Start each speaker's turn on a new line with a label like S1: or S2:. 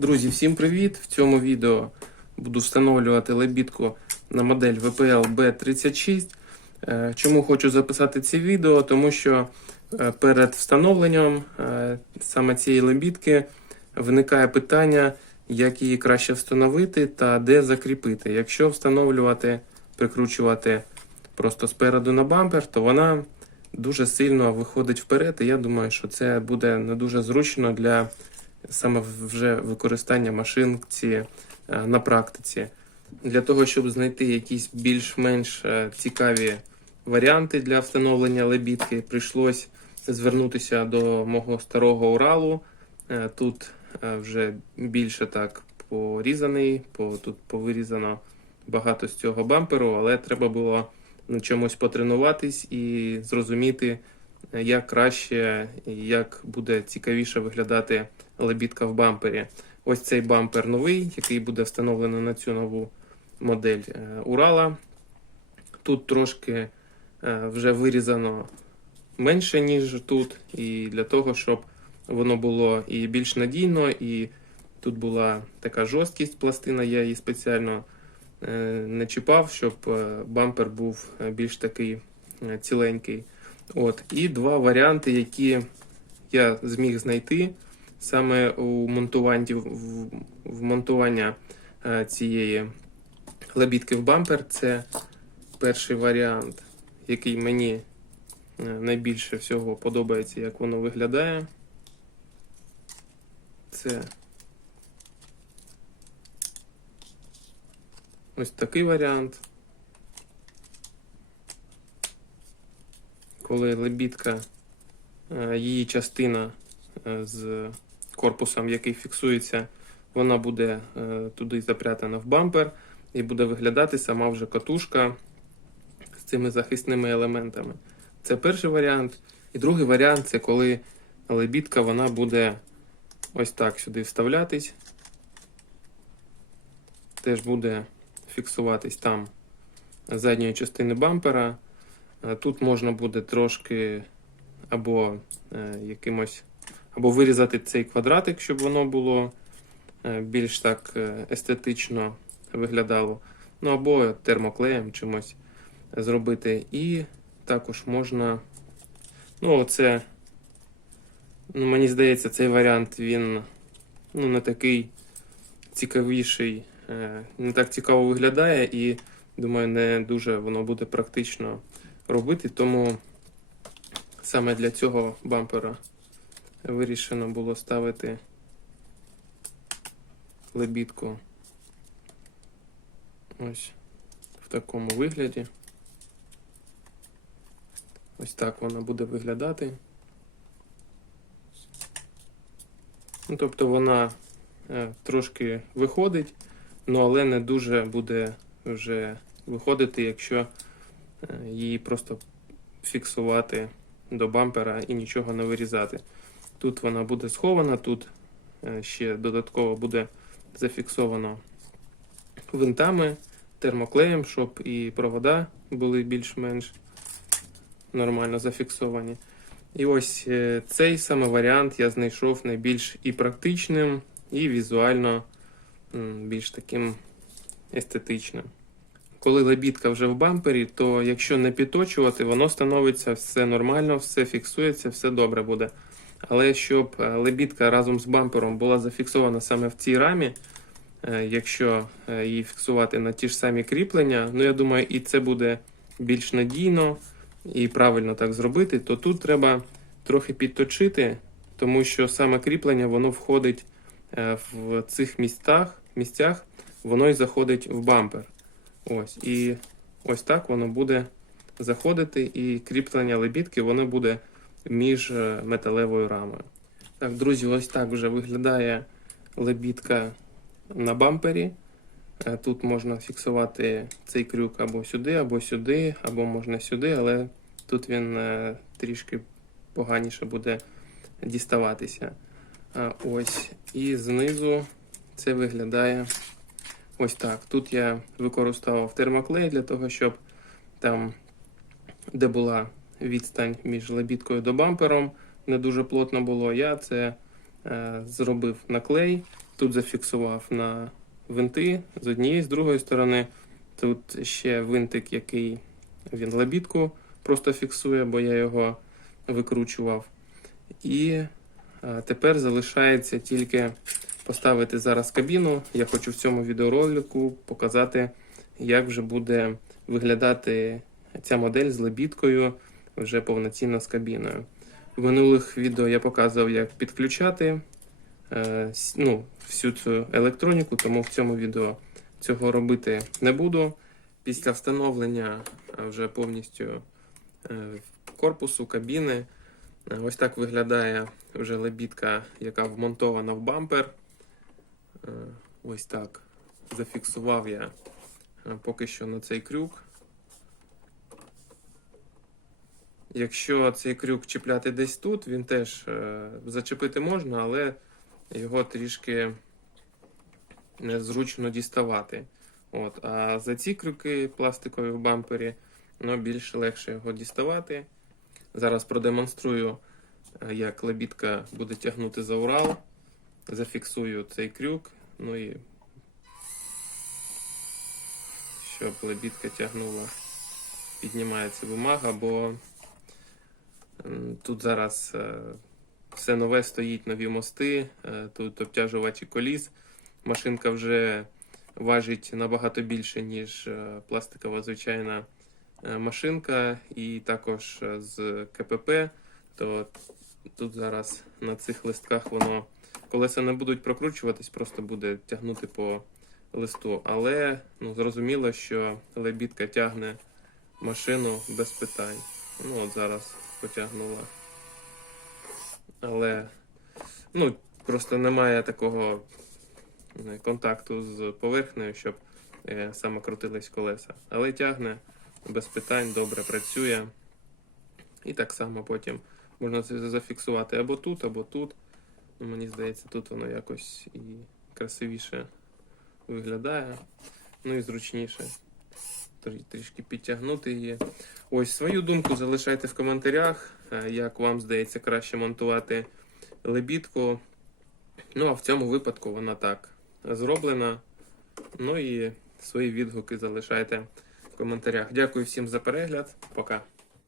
S1: Друзі, всім привіт! В цьому відео буду встановлювати лебідку на модель VPL B36. Е, Чому хочу записати це відео? Тому що е, перед встановленням е, саме цієї лебідки виникає питання, як її краще встановити та де закріпити. Якщо встановлювати, прикручувати просто спереду на бампер, то вона дуже сильно виходить вперед. І я думаю, що це буде не дуже зручно для саме вже використання машинці е, на практиці. Для того, щоб знайти якісь більш-менш е, цікаві варіанти для встановлення лебідки, прийшлось звернутися до мого старого Уралу. Е, Тут вже більше так порізаний, по, тут повирізано багато з цього бамперу, але треба було на чомусь потренуватись і зрозуміти, як краще як буде цікавіше виглядати лебідка в бампері. Ось цей бампер новий, який буде встановлено на цю нову модель е, Урала. Тут трошки е, вже вирізано менше, ніж тут, і для того, щоб воно було і більш надійно, і тут була така жорсткість пластина, я її спеціально е, не чіпав, щоб бампер був більш такий ціленький. От. І два варіанти, які я зміг знайти саме у монтуванні в, в монтування е, цієї лебідки в бампер. Це перший варіант, який мені е, найбільше всього подобається, як воно виглядає. Це ось такий варіант. Коли лебідка, е, її частина е, з корпусом, який фіксується, вона буде е, туди запрятана в бампер і буде виглядати сама вже катушка з цими захисними елементами. Це перший варіант. І другий варіант це коли лебідка вона буде ось так сюди вставлятись. Теж буде фіксуватись там задньої частини бампера. Тут можна буде трошки або е, якимось або вирізати цей квадратик, щоб воно було е, більш так е, естетично виглядало. Ну або термоклеєм чимось зробити. І також можна. Ну, оце, ну, мені здається, цей варіант він ну, не такий цікавіший, не так цікаво виглядає, і думаю, не дуже воно буде практично робити. Тому саме для цього бампера вирішено було ставити лебідку ось в такому вигляді. Ось так вона буде виглядати. Ну, тобто вона е, трошки виходить, ну але не дуже буде вже виходити, якщо її просто фіксувати до бампера і нічого не вирізати. Тут вона буде схована, тут е, ще додатково буде зафіксовано винтами, термоклеєм, щоб і провода були більш-менш нормально зафіксовані. І ось е, цей саме варіант я знайшов найбільш і практичним, і візуально більш таким естетичним. Коли лебідка вже в бампері, то якщо не підточувати, воно становиться все нормально, все фіксується, все добре буде. Але щоб е, лебідка разом з бампером була зафіксована саме в цій рамі, е, якщо е, її фіксувати на ті ж самі кріплення, ну я думаю, і це буде більш надійно і правильно так зробити, то тут треба трохи підточити, тому що саме кріплення воно входить в цих місцях, місцях, воно і заходить в бампер. Ось, і ось так воно буде заходити, і кріплення лебідки воно буде між е, металевою рамою. Так, друзі, ось так вже виглядає лебідка на бампері. Е, Тут можна фіксувати цей крюк або сюди, або сюди, або можна сюди, але тут він е, трішки поганіше буде діставатися. Ось. І знизу це виглядає ось так. Тут я використовував термоклей для того, щоб там, де була відстань між лебідкою до бампером, не дуже плотно було. Я це е, зробив на клей, Тут зафіксував на винти з однієї, з другої сторони. Тут ще винтик, який він лебідку просто фіксує, бо я його викручував. І е, тепер залишається тільки поставити зараз кабіну. Я хочу в цьому відеоролику показати, як вже буде виглядати ця модель з лебідкою вже повноцінно з кабіною. В минулих відео я показував, як підключати е, ну, всю цю електроніку, тому в цьому відео цього робити не буду. Після встановлення е, вже повністю е, корпусу кабіни. Ось так виглядає вже лебідка, яка вмонтована в бампер. Е, Ось так зафіксував я е, поки що на цей крюк. Якщо цей крюк чіпляти десь тут, він теж е, зачепити можна, але його трішки незручно діставати. От, а за ці крюки пластикові в бампері, ну, більш легше його діставати. Зараз продемонструю, як лебідка буде тягнути за Урал. Зафіксую цей крюк, ну і щоб лебідка тягнула, піднімається бумага, бо тут зараз е, все нове стоїть, нові мости, е, тут обтяжувачі коліс. Машинка вже важить набагато більше, ніж е, пластикова звичайна машинка, і також з КПП. То тут зараз на цих листках воно колеса не будуть прокручуватись, просто буде тягнути по листу. Але ну, зрозуміло, що лебідка тягне машину без питань. Ну, от зараз потягнула. Але ну, просто немає такого контакту з поверхнею, щоб е, саме крутились колеса. Але тягне без питань, добре працює. І так само потім можна зафіксувати або тут, або тут. Мені здається, тут воно якось і красивіше виглядає. Ну і зручніше. Трішки підтягнути її. Ось свою думку залишайте в коментарях, е, як вам здається краще монтувати лебідку. Ну, а в цьому випадку вона так зроблена. Ну і свої відгуки залишайте в коментарях. Дякую всім за перегляд. Пока.